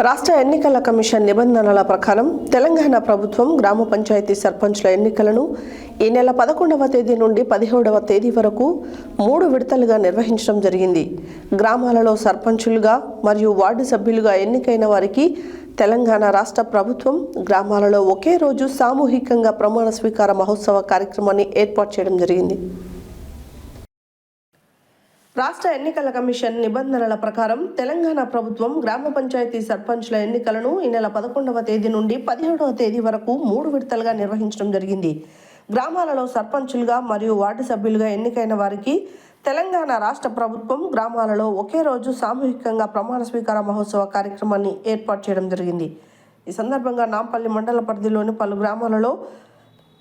రాష్ట్ర ఎన్నికల కమిషన్ నిబంధనల ప్రకారం తెలంగాణ ప్రభుత్వం గ్రామ పంచాయతీ సర్పంచ్ల ఎన్నికలను ఈ నెల 11వ తేదీ నుండి 17వ తేదీ వరకు 3 విడతలుగా నిర్వహించడం జరిగింది. గ్రామాలలో సర్పంచులుగా మరియు వార్డు సభ్యులుగా ఎన్నికైన వారికి తెలంగాణ రాష్ట్ర ప్రభుత్వం గ్రామాలలో ఒకే రోజు సామూహికంగా ప్రమాణ స్వీకార మహోత్సవ కార్యక్రమాన్ని ఏర్పాటు చేయడం జరిగింది. రాష్ట్ర ఎన్నికల కమిషన్ నిబంధనల ప్రకారం తెలంగాణ ప్రభుత్వం గ్రామ పంచాయతీ సర్పంచ్ల ఎన్నికలను ఈ నెల 11వ తేదీ నుండి 17వ తేదీ వరకు 3 విడతలుగా నిర్వహించడం జరిగింది. గ్రామాలలో సర్పంచులుగా మరియు వార్డు సభ్యులుగా ఎన్నికైన వారికి తెలంగాణ రాష్ట్ర ప్రభుత్వం గ్రామాలలో ఒకే రోజు సామూహికంగా ప్రమాణ స్వీకార మహోత్సవ కార్యక్రమాన్ని ఏర్పాటు చేయడం జరిగింది. ఈ సందర్భంగా నాంపల్లి మండల పరిధిలోని పలు గ్రామాలలో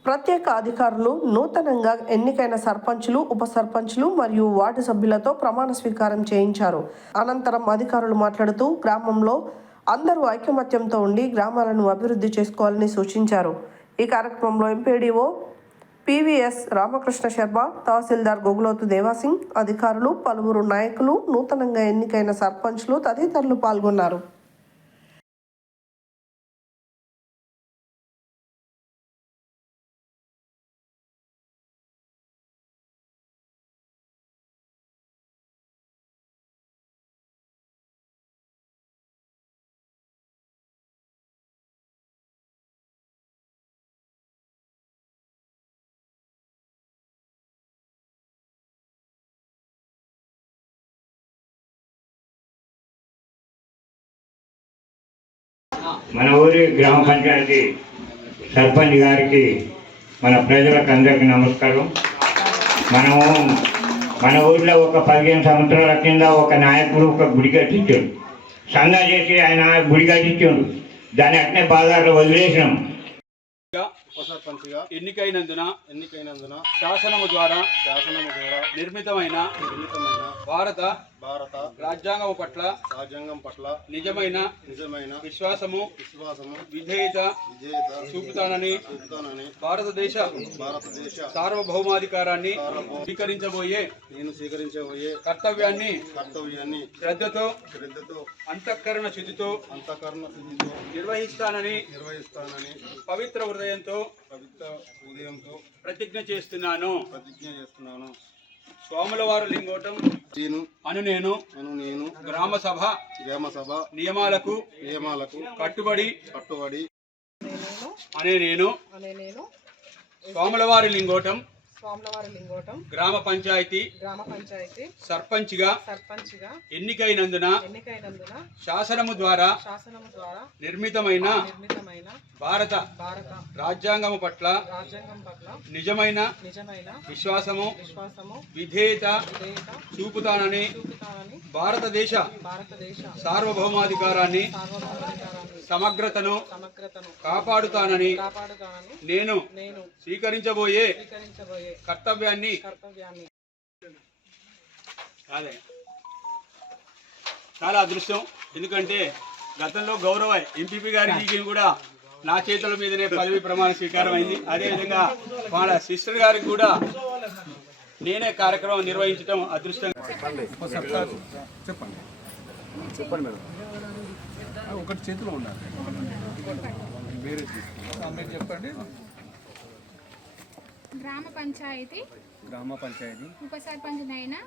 ప్రత్యేక అధికారులు నూతనంగా ఎన్నికైన సర్పంచులు, ఉప సర్పంచులు మరియు వార్డు సభ్యులతో ప్రమాణ స్వీకారం చేయించారు. అనంతరం అధికారులు మాట్లాడుతూ గ్రామంలో అందరూ ఐకమత్యంతో ఉండి గ్రామాలను అభివృద్ధి చేసుకోవాలని సూచించారు. ఈ కార్యక్రమంలో ఎంపీడీఓ పివిఎస్ రామకృష్ణ శర్మ, తహసీల్దార్ గోగులోతు దేవాసింగ్, అధికారులు, పలువురు నాయకులు, నూతనంగా ఎన్నికైన సర్పంచ్లు తదితరులు పాల్గొన్నారు. మన ఊరి గ్రామ పంచాయతీ సర్పంచ్ గారికి మన ప్రజలకు అందరికీ నమస్కారం. మన ఊర్లో ఒక 15 సంవత్సరాల కింద ఒక నాయకుడు ఒక గుడి కట్టించాడు. సందా చేసి ఆయన గుడి కట్టించాడు. దాన్ని అట్నే బాధాలో వదిలేసినాం. ఎన్నికైనందున శాసనము ద్వారా నిర్మితమైన భారత రాజ్యాంగం పట్ల నిజమైన విశ్వాసము విధేయత చూపుతానని భారతదేశ సార్వభౌమాధికారాన్ని స్వీకరించబోయే కర్తవ్యాన్ని శ్రద్ధతో అంతఃకరణ శుద్ధితో నిర్వహిస్తానని పవిత్ర హృదయంతో ప్రతిజ్ఞ చేస్తున్నాను. స్వాములవారు లింగోటం అను నేను గ్రామ సభ నియమాలకు కట్టుబడి అనే నేను స్వాములవారి లింగోటం గ్రామ పంచాయతీ సర్పంచ్గా ఎన్నికైనందున శాసనము ద్వారా నిర్మితమైన భారత రాజ్యాంగము పట్ల నిజమైన విశ్వాసము విధేయత చూపుతానని భారతదేశ సార్వభౌమాధికారాన్ని సమగ్రతను కాపాడుతానని నేను స్వీకరించబోయే కర్తవ్యాన్ని చాలా అదృష్టం. ఎందుకంటే గతంలో గౌరవ ఎంపీపీ గారికి కూడా నా చేతుల మీదనే పదవి ప్రమాణ స్వీకారం అయింది. అదేవిధంగా వాళ్ళ సిస్టర్ గారికి కూడా నేనే కార్యక్రమం నిర్వహించడం అదృష్టం. చెప్పండి మేడం. ఒకటి చేతిలో ఉండాలి. వేరే మీరు చెప్పండి. గ్రామ పంచాయతీ ఉప సర్పంచ్ నైనా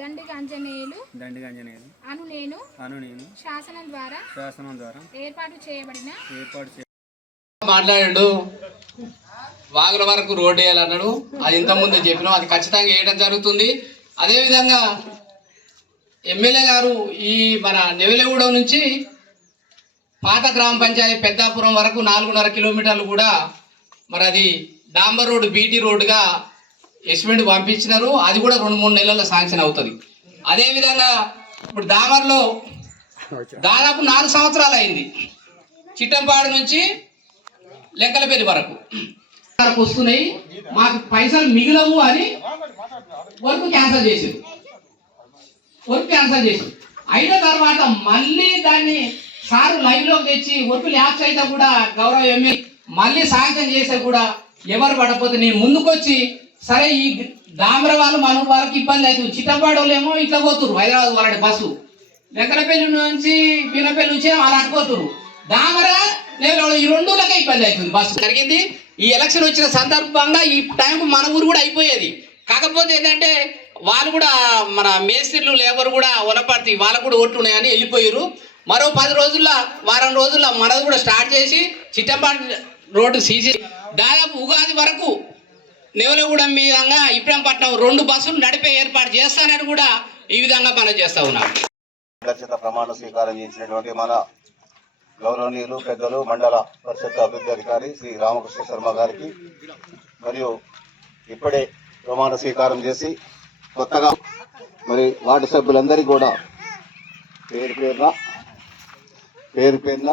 దండిగా అంజనేయులు అను నేను శాసనం ద్వారా ఏర్పాటు చేయబడిన మాట్లాడాడు. వాగుల వరకు రోడ్డు వేయాలన్నాడు. అది ఇంతకుముందు చెప్పినాం, అది ఖచ్చితంగా వేయడం జరుగుతుంది. అదేవిధంగా ఎమ్మెల్యే గారు ఈ మన నెవిలగూడెం నుంచి పాత గ్రామ పంచాయతీ పెద్దాపురం వరకు 4.5 కిలోమీటర్లు కూడా మరి అది డాంబర్ రోడ్డు బీటీ రోడ్డుగా ఎస్టిమేట్ పంపించినారు. అది కూడా 2-3 నెలల్లో శాంక్షన్ అవుతుంది. అదేవిధంగా ఇప్పుడు డామర్లో దాదాపు 4 సంవత్సరాలు అయింది. చిట్టంపాడు నుంచి లెక్కలపల్లి వరకు వస్తున్నాయి. మాకు పైసలు మిగిలవు అని వర్క్ క్యాన్సల్ చేసారు. అయిన తర్వాత మళ్ళీ దాన్ని సార్ లైవ్లోకి తెచ్చి వర్క్ ల్యాప్స్ అయితే కూడా గౌరవ ఎమ్మెల్యే మళ్ళీ శాంక్షన్ చేస్తే కూడా ఎవరు పడకపోతే నేను ముందుకొచ్చి సరే ఈ దామర వాళ్ళు మన వాళ్ళకి ఇబ్బంది అవుతుంది. చిట్టంపాడు వాళ్ళు ఏమో ఇట్లా పోతున్నారు హైదరాబాద్ వాళ్ళ బస్సు, లెక్కలపల్లి నుంచి బీనపల్లి నుంచి అలా అటుపోతున్నారు. దామర నెవలగూడెం ఈ రెండులకే ఇబ్బంది అవుతుంది. బస్సు జరిగింది. ఈ ఎలక్షన్ వచ్చిన సందర్భంగా ఈ టైంకు మన ఊరు కూడా అయిపోయేది. కాకపోతే ఏంటంటే వాళ్ళు కూడా మన మేస్త్రీలు లేబర్ కూడా వనపర్తి వాళ్ళకు కూడా ఓట్లు ఉన్నాయని వెళ్ళిపోయారు. మరో 10 రోజుల్లో వారం రోజుల్లో మనది కూడా స్టార్ట్ చేసి చిట్టంపాటి రోడ్డు సీసీ దాదాపు ఉగాది వరకు నెవలగూడెం మీదంగా ఇబ్రాంపట్నం 2 బస్సులు నడిపే ఏర్పాటు చేస్తానని కూడా ఈ విధంగా మనం చేస్తా ఉన్నాం. దర్శక ప్రమాణ స్వీకారం చేసినటువంటి మన గౌరవనీయులు పెద్దలు మండల పరిషత్ అభివృద్ధి అధికారి శ్రీ రామకృష్ణ శర్మ గారికి మరియు ఇప్పుడే ప్రమాణ స్వీకారం చేసి కొత్తగా మరి వార్డు సభ్యులందరికీ కూడా పేరు పేరున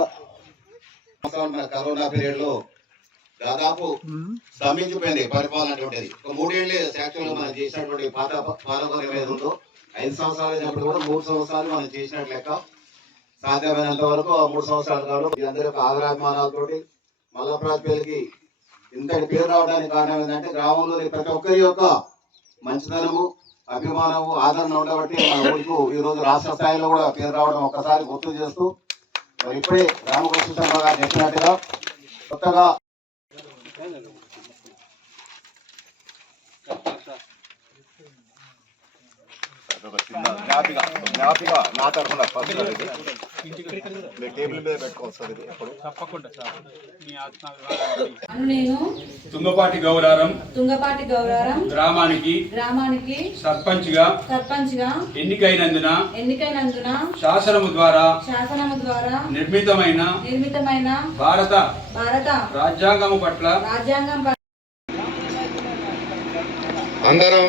కరోనా పీరియడ్ లో దాదాపు స్తంభించిపోయింది పరిపాలన అటువంటిది. ఒక 3 ఏళ్ళే యాక్చువల్గా మనం చేసినటువంటి పాత పాలన ఏదైతే ఉందో 5 సంవత్సరాలు అయినప్పుడు కూడా 3 సంవత్సరాలు మనం చేసినట్లు లెక్క. సాధ్యమైనంత వరకు 3 సంవత్సరాలు కాదు. అందరి యొక్క ఆదరాభిమానాలతోటి మల్లప్రాతిపల్లికి ఇంతటి పేరు రావడానికి కారణం ఏంటంటే గ్రామంలోని ప్రతి ఒక్కరి యొక్క మంచితనము, అభిమానము, ఆదరణ ఉండబట్టి మన ఊరికి ఈ రోజు రాష్ట్ర స్థాయిలో కూడా పేరు రావడం ఒక్కసారి గుర్తు చేస్తూ మరి ఇప్పుడే రామకృష్ణ శర్మ గారు చెప్పినట్టుగా కొత్తగా జ్ఞాపిక నా తరఫున టేబుల్ మీద పెట్టుకోవచ్చు ఎప్పుడు తప్పకుండా సార్. మీ నేను తుంగపాటి గౌరారం గ్రామానికి సర్పంచ్ గా ఎన్నికైనందున శాసనము ద్వారా నిర్మితమైన భారత రాజ్యాంగము పట్ల అందరం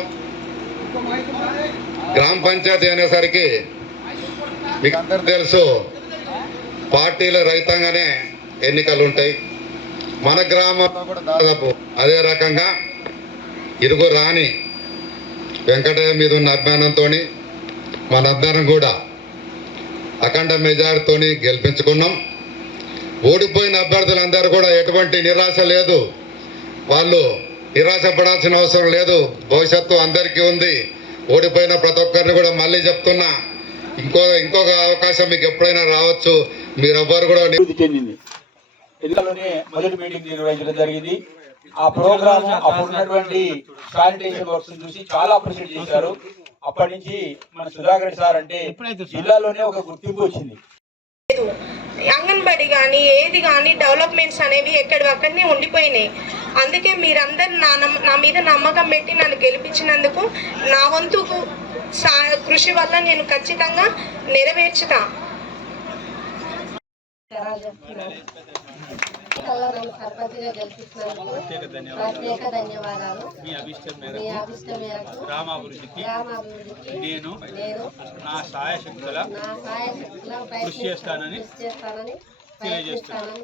గ్రామ పంచాయతీ అనేసరికి మీకు అందరు తెలుసు, పార్టీల రహితంగానే ఎన్నికలు ఉంటాయి. మన గ్రామంలో కూడా దాదాపు అదే రకంగా ఇరుగు రాని వెంకటయ్య మీద ఉన్న అభిమానంతో మనందరం కూడా అఖండ మెజారిటీతో గెలిపించుకున్నాం. ఓడిపోయిన అభ్యర్థులందరూ కూడా ఎటువంటి నిరాశ లేదు, వాళ్ళు నిరాశ పడాల్సిన అవసరం లేదు. భవిష్యత్తు అందరికీ ఉంది. ఓడిపోయిన ప్రతి ఒక్కరిని కూడా మళ్ళీ చెప్తున్నా, ఇంకొక అవకాశం మీకు ఎప్పుడైనా రావచ్చు. మీరెవ్వరు కూడా చెందింది. ఎన్నికల్లోనే మొదటి మీటింగ్ నిర్వహించడం జరిగింది. ఆ ప్రోగ్రామ్ అప్పుడు ఉన్నటువంటి శానిటేషన్ వర్క్స్ చూసి చాలా అప్రిషియేట్ చేశారు. అప్పటి నుంచి మన సుధాకర్ సార్ అంటే జిల్లాలోనే ఒక గుర్తింపు వచ్చింది. అంగన్వాడీ కానీ ఏది కానీ డెవలప్మెంట్స్ అనేవి ఎక్కడివక్కడనే ఉండిపోయినాయి. అందుకే మీరందరూ నా మీద నమ్మకం పెట్టి నన్ను గెలిపించినందుకు నా వంతు కృషి వల్ల నేను ఖచ్చితంగా నెరవేర్చుతా. ప్రత్యేక ధన్యవాదాలు. మీ అభిష్టం మేరకు గ్రామాభివృద్ధికి నేను నా సాయశక్తుల కృషి చేస్తానని తెలియజేస్తున్నాను.